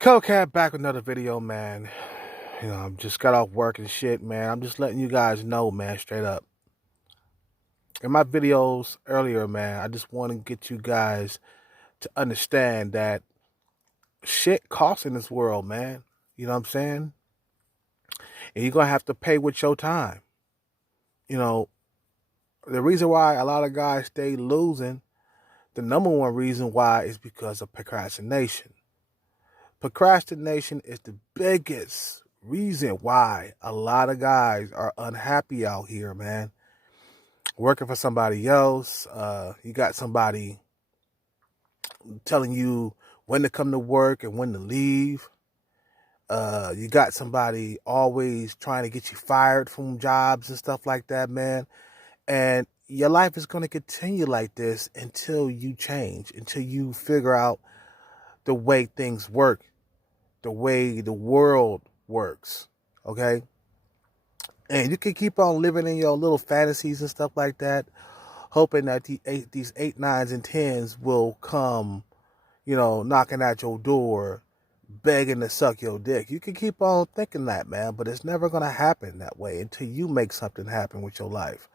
Cant back with another video, man. I'm just got off work and shit, man. I'm just letting you guys know, man, straight up. In my videos earlier, man, I just want to get you guys to understand that shit costs in this world, man. You know what I'm saying? And you're going to have to pay with your time. You know, the reason why a lot of guys stay losing, the number one reason why is because of procrastination. Procrastination is the biggest reason why a lot of guys are unhappy out here, man. Working for somebody else, you got somebody telling you when to come to work and when to leave. You got somebody always trying to get you fired from jobs and stuff like that, man. And your life is going to continue like this until you change, until you figure out the way things work, the way the world works, okay? And you can keep on living in your little fantasies and stuff like that, hoping that these 8, 9s, and 10s will come, knocking at your door, begging to suck your dick. You can keep on thinking that, man, but it's never going to happen that way until you make something happen with your life.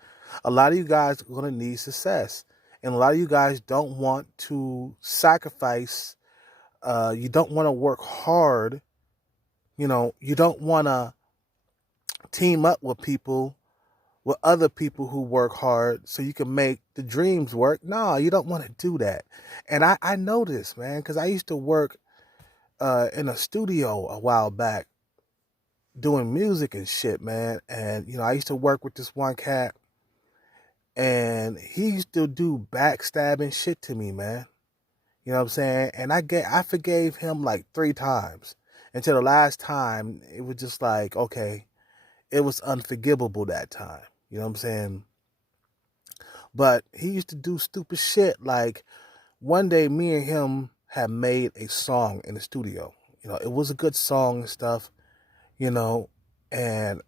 A lot of you guys are going to need success. And a lot of you guys don't want to sacrifice. You don't want to work hard. You don't want to team up with other people who work hard so you can make the dreams work. No, you don't want to do that. And I know this, man, because I used to work in a studio a while back doing music and shit, man. And, I used to work with this one cat, and he used to do backstabbing shit to me, man. You know what I'm saying? And I forgave him like 3 times. Until the last time, it was just like, okay, it was unforgivable that time. You know what I'm saying? But he used to do stupid shit. Like one day, me and him had made a song in the studio. It was a good song and stuff, and,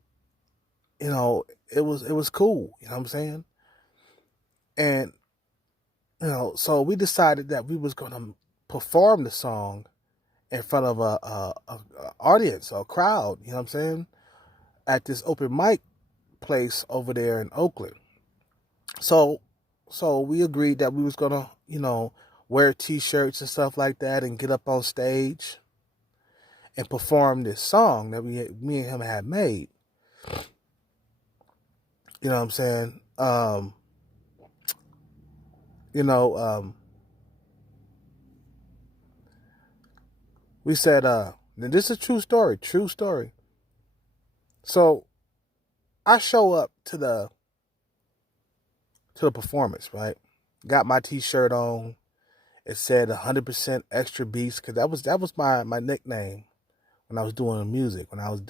it was cool. You know what I'm saying? And, so we decided that we was going to perform the song in front of a audience, a crowd, you know what I'm saying? At this open mic place over there in Oakland. So we agreed that we was gonna, wear t-shirts and stuff like that and get up on stage and perform this song that me and him had made. You know what I'm saying? We said, and this is a true story. So I show up to the performance, right? Got my t-shirt on. It said 100% extra beats, because that was my nickname when I was doing music, when I was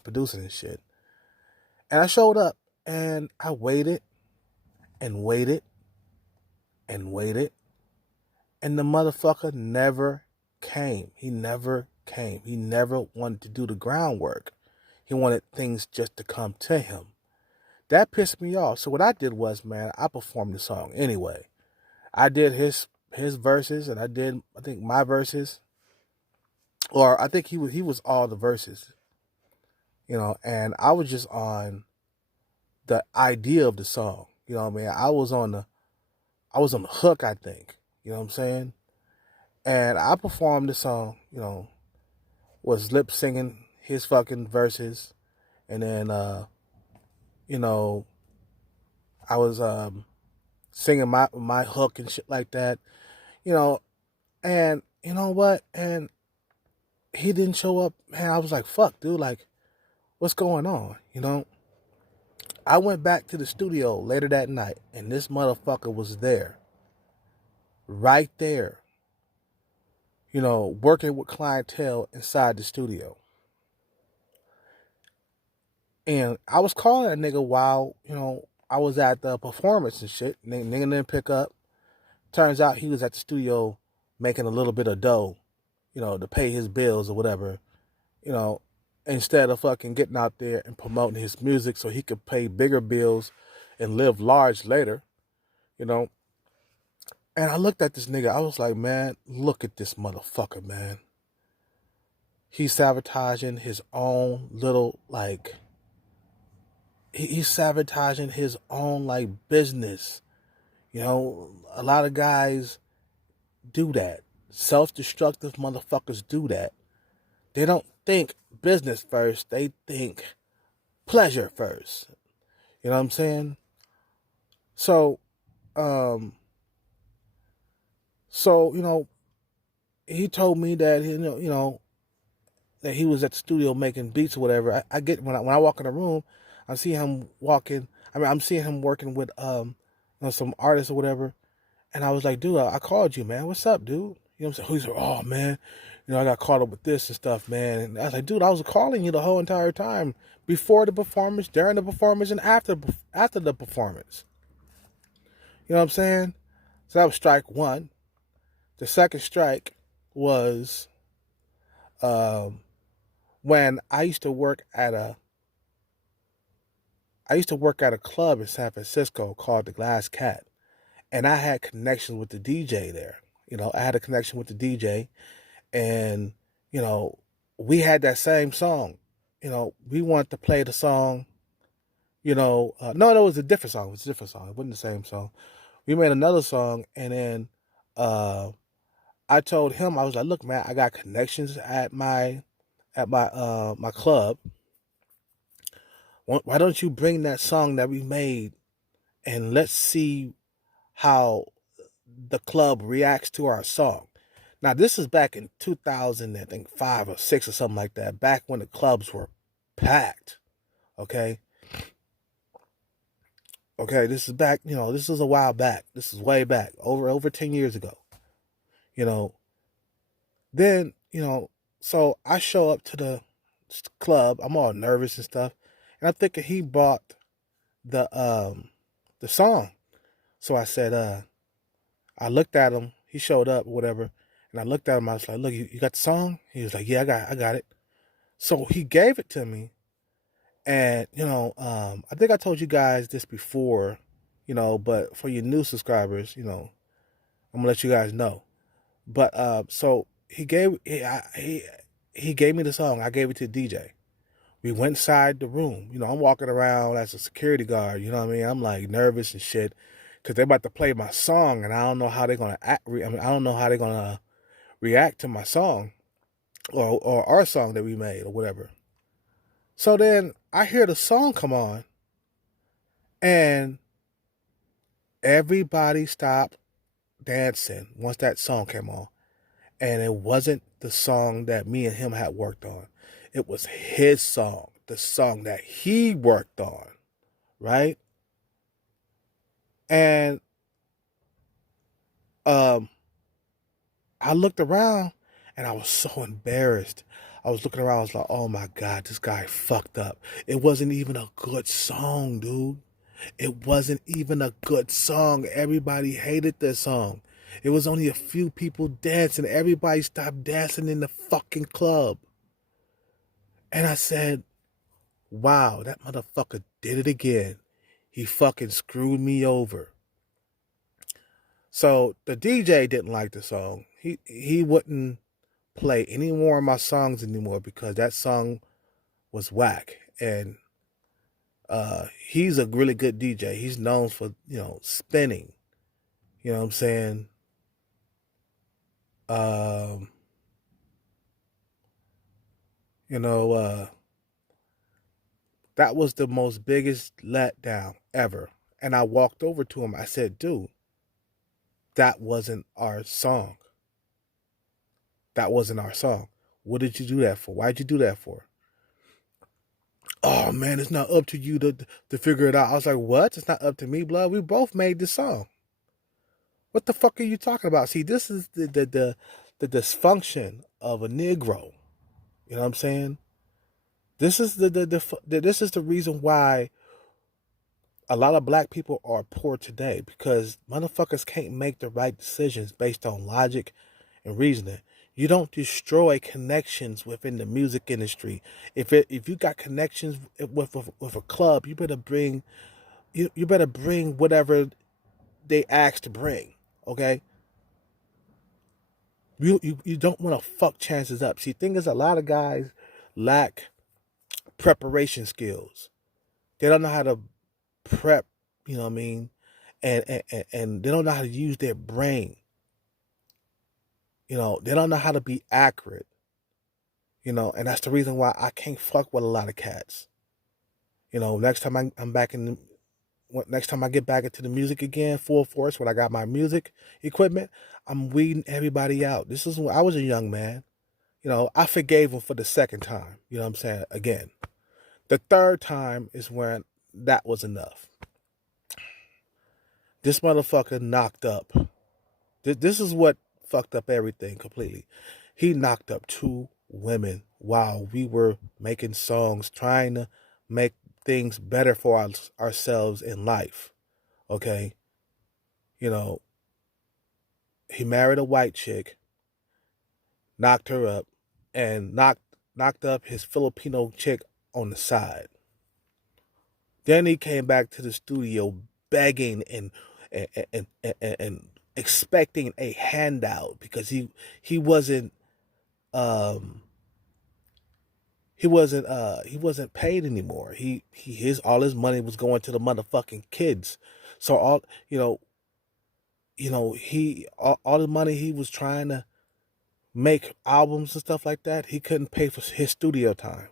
producing and shit. And I showed up and I waited and waited and waited, and the motherfucker never came. He never came. He never wanted to do the groundwork. He wanted things just to come to him. That pissed me off. So what I did was, man, I performed the song anyway. I did his verses, and I think my verses, or I think he was all the verses, and I was just on the idea of the song. You know what I mean? I was on the hook, I think. You know what I'm saying? And I performed the song, was lip singing his fucking verses, and then I was singing my hook and shit like that, and you know what? And he didn't show up, man. I was like, fuck, dude, like, what's going on? I went back to the studio later that night, and this motherfucker was there. Right there. Working with clientele inside the studio. And I was calling that nigga while, I was at the performance and shit. Nigga didn't pick up. Turns out he was at the studio making a little bit of dough, to pay his bills or whatever, instead of fucking getting out there and promoting his music so he could pay bigger bills and live large later, And I looked at this nigga. I was like, man, look at this motherfucker, man. he's sabotaging his own little like he's sabotaging his own like business. You know, a lot of guys do that. Self-destructive motherfuckers do that. They don't think business first. They think pleasure first. You know what I'm saying? So, um, you know, he told me that that he was at the studio making beats or whatever. I get when I walk in the room, I see him walking. I mean, I'm seeing him working with some artists or whatever. And I was like, dude, I called you, man. What's up, dude? You know what I'm saying? He's like, oh man, I got caught up with this and stuff, man. And I was like, dude, I was calling you the whole entire time, before the performance, during the performance, and after the performance. You know what I'm saying? So that was strike one. The second strike was when I used to work at a club in San Francisco called the Glass Cat, and I had connections with the DJ there. You know, I had a connection with the DJ, and you know, we had that same song. You know, we wanted to play the song. You know, no, it was a different song. It was a different song. It wasn't the same song. We made another song, and then I told him, I was like, look, man, I got connections at my my club. Why don't you bring that song that we made, and let's see how the club reacts to our song. Now, this is back in 2000, I think 5 or 6 or something like that, back when the clubs were packed. Okay, this is back, this is a while back. This is way back, over 10 years ago. You know, then, so I show up to the club. I'm all nervous and stuff, and I'm thinking he bought the song. So I said, I looked at him. He showed up or whatever, and I looked at him. I was like, "Look, you got the song?" He was like, "Yeah, I got it." So he gave it to me, and I think I told you guys this before, but for your new subscribers, I'm gonna let you guys know. But so he gave me the song. I gave it to the DJ. We went inside the room. I'm walking around as a security guard. You know what I mean? I'm like nervous and shit because they're about to play my song, and I don't know how they're gonna act. I don't know how they're gonna react to my song or our song that we made or whatever. So then I hear the song come on, and everybody stopped dancing once that song came on. And it wasn't the song that me and him had worked on. It was his song, the song that he worked on, right? And I looked around, and I was so embarrassed. I was looking around, I was like, oh my God, this guy fucked up. It wasn't even a good song, dude. It wasn't even a good song. Everybody hated this song. It was only a few people dancing. Everybody stopped dancing in the fucking club. And I said, wow, that motherfucker did it again. He fucking screwed me over. So the DJ didn't like the song. He wouldn't play any more of my songs anymore because that song was whack. And he's a really good DJ. He's known for, spinning. You know what I'm saying? That was the most biggest letdown ever. And I walked over to him. I said, dude, that wasn't our song. That wasn't our song. What did you do that for? Why'd you do that for? Oh man, it's not up to you to figure it out. I was like, what? It's not up to me, blood. We both made this song. What the fuck are you talking about? See, this is the dysfunction of a Negro. You know what I'm saying? This is this is the reason why a lot of black people are poor today, because motherfuckers can't make the right decisions based on logic and reasoning. You don't destroy connections within the music industry. If you got connections with a club, you better bring whatever they ask to bring. Okay. You don't want to fuck chances up. See, thing is, a lot of guys lack preparation skills. They don't know how to prep. You know what I mean? And they don't know how to use their brain. You know, they don't know how to be accurate. You know, and that's the reason why I can't fuck with a lot of cats. You know, next time I'm back in, next time I get back into the music again, full force, when I got my music equipment, I'm weeding everybody out. This is when I was a young man. You know, I forgave him for the second time. You know what I'm saying? Again, the third time is when that was enough. This motherfucker knocked up. This is what fucked up everything completely. He knocked up 2 women while we were making songs, trying to make things better for ourselves in life. Okay? You know, he married a white chick, knocked her up, and knocked up his Filipino chick on the side. Then he came back to the studio begging and expecting a handout because he wasn't he wasn't paid anymore. His all his money was going to the motherfucking kids. So all the money he was trying to make albums and stuff like that, he couldn't pay for his studio time.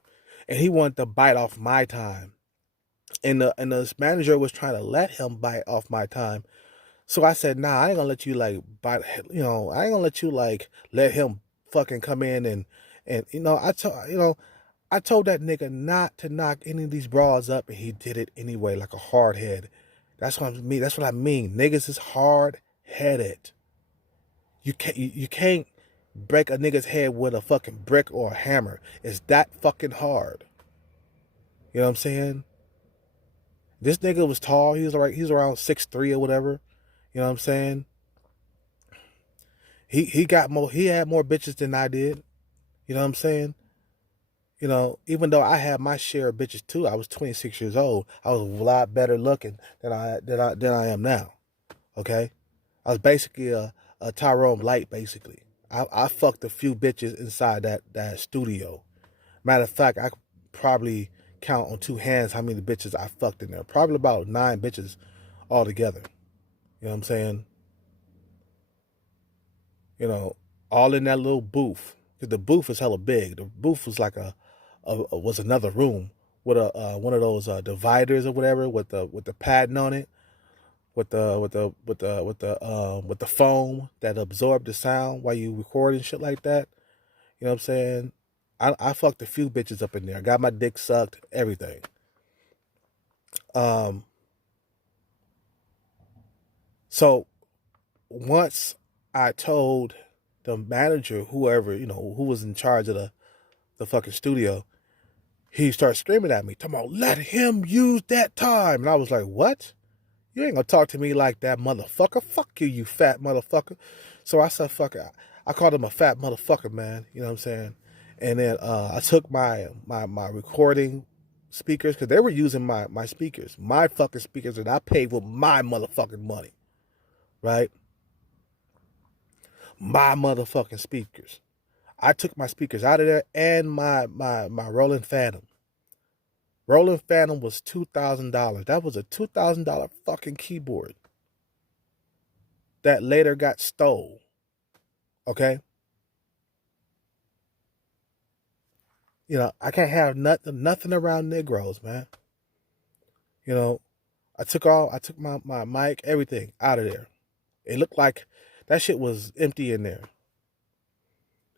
And he wanted to bite off my time. And the manager was trying to let him bite off my time. So I said, nah, I ain't gonna let you like bite, you know, I ain't gonna let you like let him fucking come in and you know, I told that nigga not to knock any of these bras up, and he did it anyway, like a hard head. That's what I mean. That's what I mean. Niggas is hard headed. You can't break a nigga's head with a fucking brick or a hammer. It's that fucking hard. You know what I'm saying? This nigga was tall. He's around 6'3" or whatever. You know what I'm saying? He had more bitches than I did. You know what I'm saying? You know, even though I had my share of bitches too, I was 26 years old. I was a lot better looking than I am now. Okay? I was basically a Tyrone Light, basically. I fucked a few bitches inside that studio. Matter of fact, I could probably count on 2 hands how many bitches I fucked in there. Probably about 9 bitches altogether. You know what I'm saying? You know, all in that little booth. Cause the booth is hella big. The booth was like was another room with one of those dividers or whatever with the padding on it, with the foam that absorbed the sound while you record and shit like that. You know what I'm saying? I fucked a few bitches up in there. Got my dick sucked, everything. So once I told the manager, whoever, you know, who was in charge of the fucking studio, he started screaming at me, talking about, let him use that time. And I was like, what? You ain't gonna talk to me like that, motherfucker. Fuck you, you fat motherfucker. So I said, fuck it. I called him a fat motherfucker, man. You know what I'm saying? And then I took my recording speakers, because they were using my speakers, my fucking speakers that I paid with my motherfucking money, right? My motherfucking speakers. I took my speakers out of there and my Roland Phantom. Roland Phantom was $2,000. That was a $2,000 fucking keyboard that later got stole. Okay? You know, I can't have nothing around Negroes, man. You know, I took my mic, everything out of there. It looked like that shit was empty in there.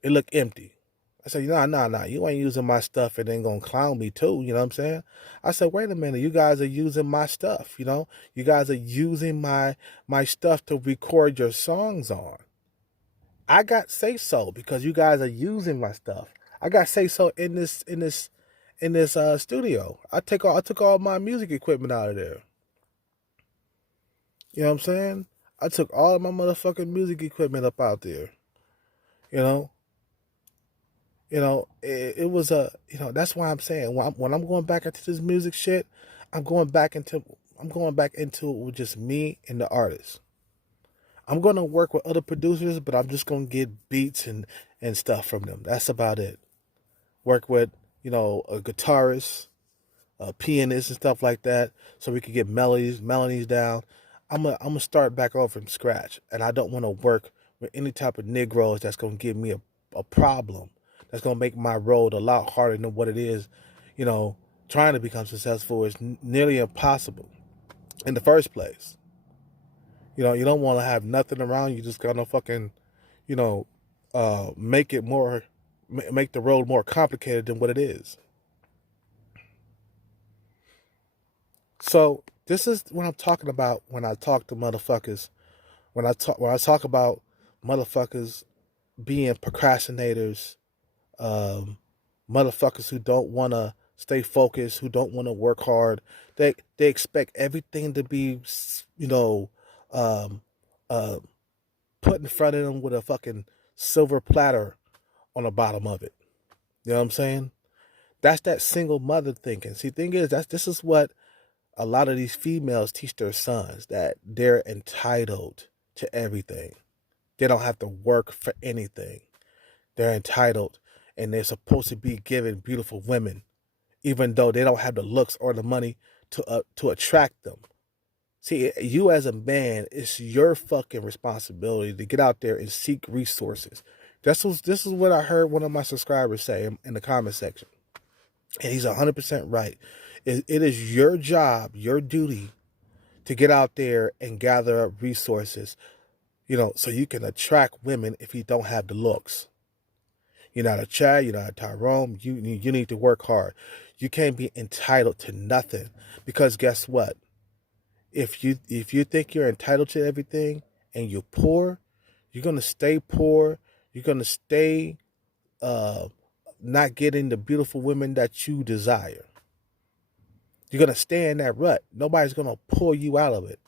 It looked empty. I said, nah, you ain't using my stuff and then gonna clown me too, you know what I'm saying? I said, wait a minute, you guys are using my stuff, you know? You guys are using my stuff to record your songs on. I got say so because you guys are using my stuff. I got say so in this studio. I took all my music equipment out of there. You know what I'm saying? I took all of my motherfucking music equipment up out there. You know? It was that's why I'm saying when I'm going back into this music shit, I'm going back into it with just me and the artist. I'm going to work with other producers, but I'm just going to get beats and stuff from them. That's about it. Work with, a guitarist, pianists and stuff like that, so we can get melodies down. I'm gonna start back over from scratch, and I don't want to work with any type of Negroes that's gonna give me a problem. That's gonna make my road a lot harder than what it is. Trying to become successful is nearly impossible in the first place. You don't want to have nothing around you. Just gonna fucking, you know, make it more, make the road more complicated than what it is. So this is what I'm talking about when I talk to motherfuckers. When I talk about motherfuckers being procrastinators, um, motherfuckers who don't want to stay focused, who don't want to work hard. They expect everything to be, um, uh, put in front of them with a fucking silver platter on the bottom of it. You know what I'm saying? That's that single mother thinking. See, thing is, this is what a lot of these females teach their sons, that they're entitled to everything. They don't have to work for anything. They're entitled, and they're supposed to be given beautiful women, even though they don't have the looks or the money to attract them. See, you as a man, it's your fucking responsibility to get out there and seek resources. This is what I heard one of my subscribers say in the comment section. And he's 100% right. It is your job, your duty, to get out there and gather up resources, so you can attract women if you don't have the looks. You're not a Chad, you're not a Tyrone. You need to work hard. You can't be entitled to nothing, because guess what? If you think you're entitled to everything and you're poor, you're gonna stay poor. You're gonna stay not getting the beautiful women that you desire. You're gonna stay in that rut. Nobody's gonna pull you out of it.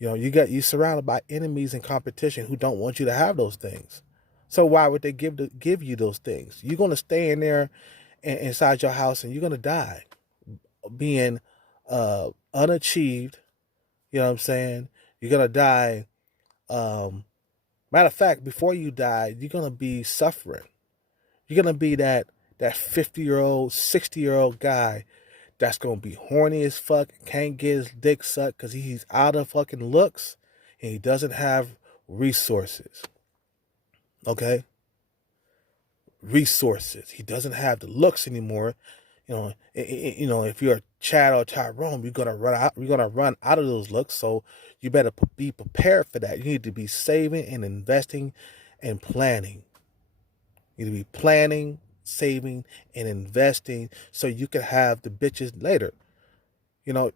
You surrounded by enemies and competition who don't want you to have those things. So why would they give you those things? You're gonna stay in there inside your house, and you're gonna die being unachieved. You know what I'm saying? You're gonna die. Matter of fact, before you die, you're gonna be suffering. You're gonna be that 50-year-old, 60-year-old guy that's gonna be horny as fuck, can't get his dick sucked because he's out of fucking looks and he doesn't have resources. Okay? Resources. He doesn't have the looks anymore. If you're a Chad or Tyrone, you're gonna run out of those looks. So you better be prepared for that. You need to be saving and investing and planning. You need to be planning, saving, and investing so you can have the bitches later. You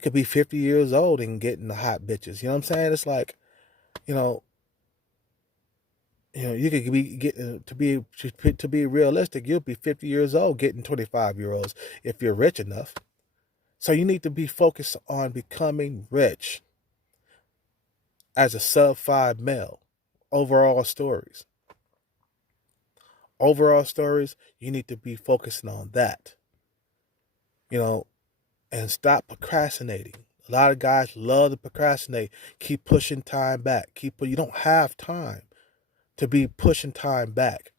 could be 50 years old and getting the hot bitches. You know what I'm saying? It's like, you could be getting to be realistic. You'll be 50 years old getting 25-year-olds if you're rich enough. So you need to be focused on becoming rich as a sub-5 male. Overall stories, you need to be focusing on that. And stop procrastinating. A lot of guys love to procrastinate. Keep pushing time back. You don't have time to be pushing time back.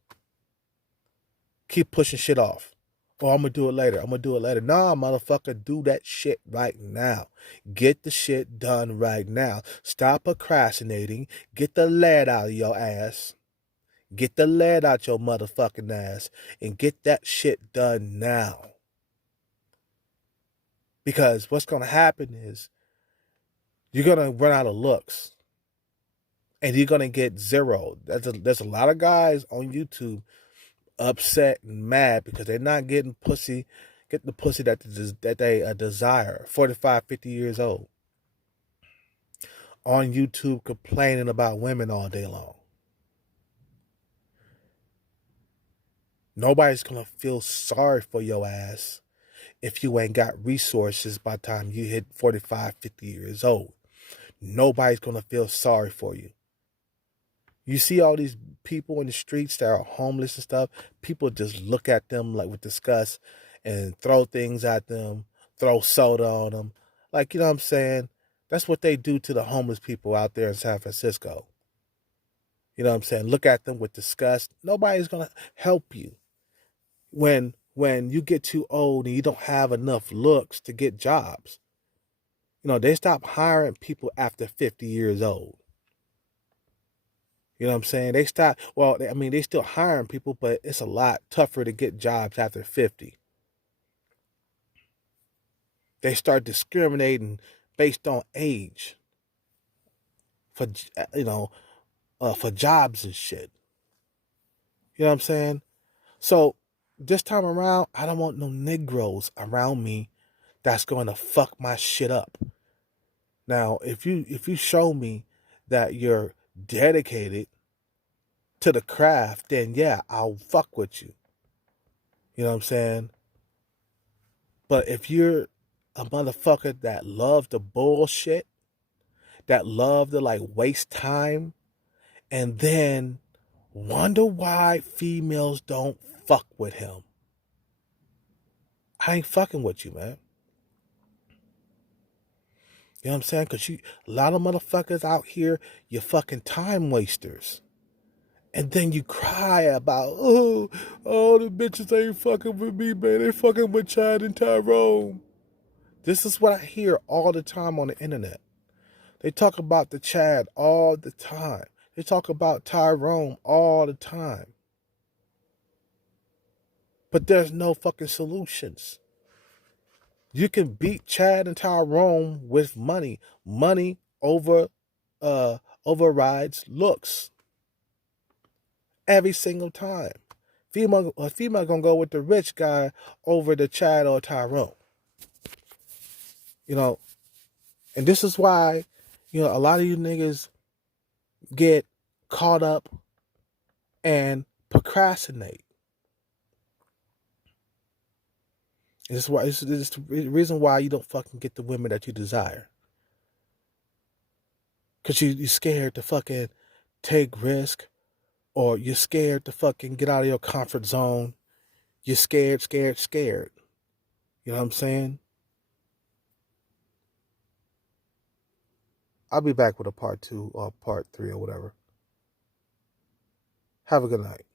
Keep pushing shit off. Oh, I'm going to do it later. Nah, motherfucker, do that shit right now. Get the shit done right now. Stop procrastinating. Get the lead out of your ass. Get the lead out your motherfucking ass. And get that shit done now. Because what's going to happen is you're going to run out of looks. And you're going to get zero. There's a lot of guys on YouTube upset and mad because they're not getting the pussy that they desire. 45, 50 years old. On YouTube complaining about women all day long. Nobody's going to feel sorry for your ass if you ain't got resources by the time you hit 45, 50 years old. Nobody's going to feel sorry for you. You see all these people in the streets that are homeless and stuff, people just look at them like with disgust and throw things at them, throw soda on them. Like, you know what I'm saying? That's what they do to the homeless people out there in San Francisco. You know what I'm saying? Look at them with disgust. Nobody's gonna help you when you get too old and you don't have enough looks to get jobs. You know, they stop hiring people after 50 years old. You know what I'm saying? They stop, well, I mean, they still hiring people, but it's a lot tougher to get jobs after 50. They start discriminating based on age for, you know, for jobs and shit. You know what I'm saying? So this time around, I don't want no Negroes around me that's going to fuck my shit up. Now, if you show me that you're dedicated to the craft, then yeah, I'll fuck with you. You know what I'm saying? But if you're a motherfucker that love the bullshit, that love to like waste time, and then wonder why females don't fuck with him, I ain't fucking with you, man. You know what I'm saying? Because a lot of motherfuckers out here, you're fucking time wasters. And then you cry about, oh, the bitches ain't fucking with me, man. They fucking with Chad and Tyrone. This is what I hear all the time on the internet. They talk about the Chad all the time. They talk about Tyrone all the time. But there's no fucking solutions. You can beat Chad and Tyrone with money. Money overrides looks. Every single time. A female gonna go with the rich guy over the Chad or Tyrone. You know, and this is why, a lot of you niggas get caught up and procrastinate. This is the reason why you don't fucking get the women that you desire. Because you're scared to fucking take risk, or you're scared to fucking get out of your comfort zone. You're scared. You know what I'm saying? I'll be back with a part 2 or part 3 or whatever. Have a good night.